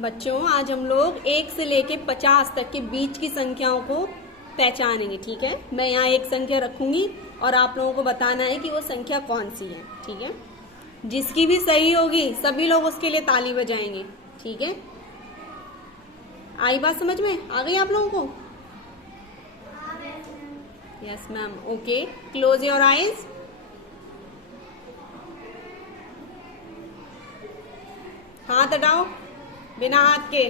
बच्चों आज हम लोग 1 से लेके 50 तक के बीच की संख्याओं को पहचानेंगे। ठीक है, मैं यहाँ एक संख्या रखूंगी और आप लोगों को बताना है कि वो संख्या कौन सी है। ठीक है, जिसकी भी सही होगी सभी लोग उसके लिए ताली बजाएंगे। ठीक है, आई बात समझ में? आ गई आप लोगों को? Yes ma'am. Okay, close your eyes. हाथ हटाओ बिना हाथ के।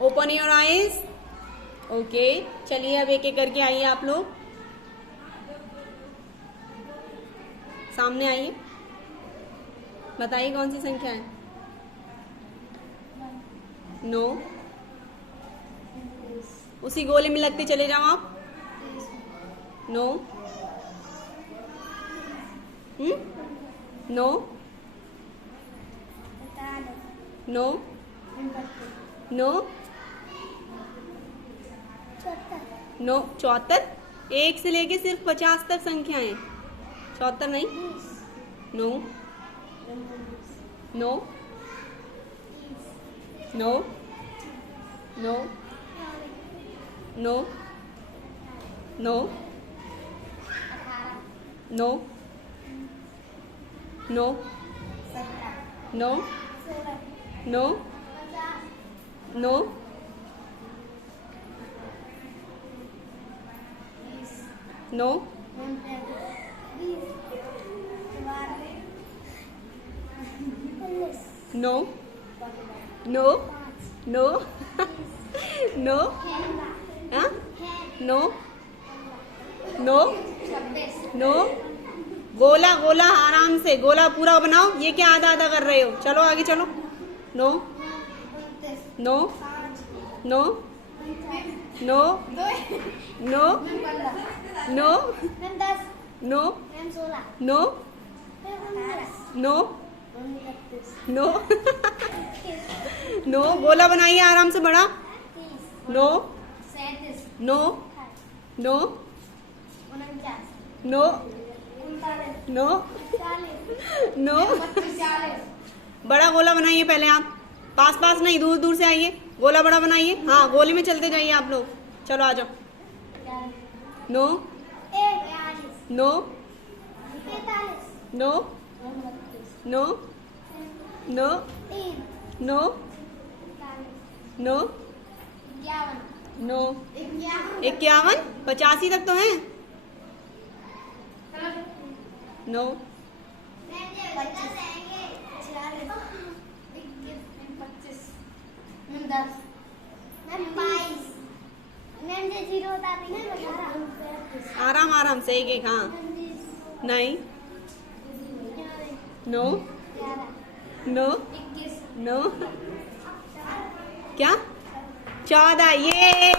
Open your eyes. ओके, चलिए अब एक एक करके आइए आप लोग, सामने आइए, बताइए कौन सी संख्या है? 9। उसी गोले में लगते चले जाओ आप। 9 9 9 9 9 74। 1 से लेके सिर्फ 50 तक संख्याएं। 74 नहीं। 9 9 9 9 9 9 9 9 9 9 9 9 no no no no no no no. गोला गोला आराम से गोला पूरा बनाओ। ये क्या आधा आधा कर रहे हो? चलो आगे चलो। No no no no no no no no no no no. गोला बनाइए आराम से बड़ा। No no no no no no. बड़ा गोला बनाइए पहले आप, पास पास नहीं, दूर दूर से आइए। गोला बड़ा बनाइए। हाँ, गोले में चलते जाइए आप लोग। चलो आ जाओ। No no no no no no no no. 51। 85 तक तो है। नो 22। आराम आराम से एक एक। हाँ, नहीं। No no no. क्या? 14। ये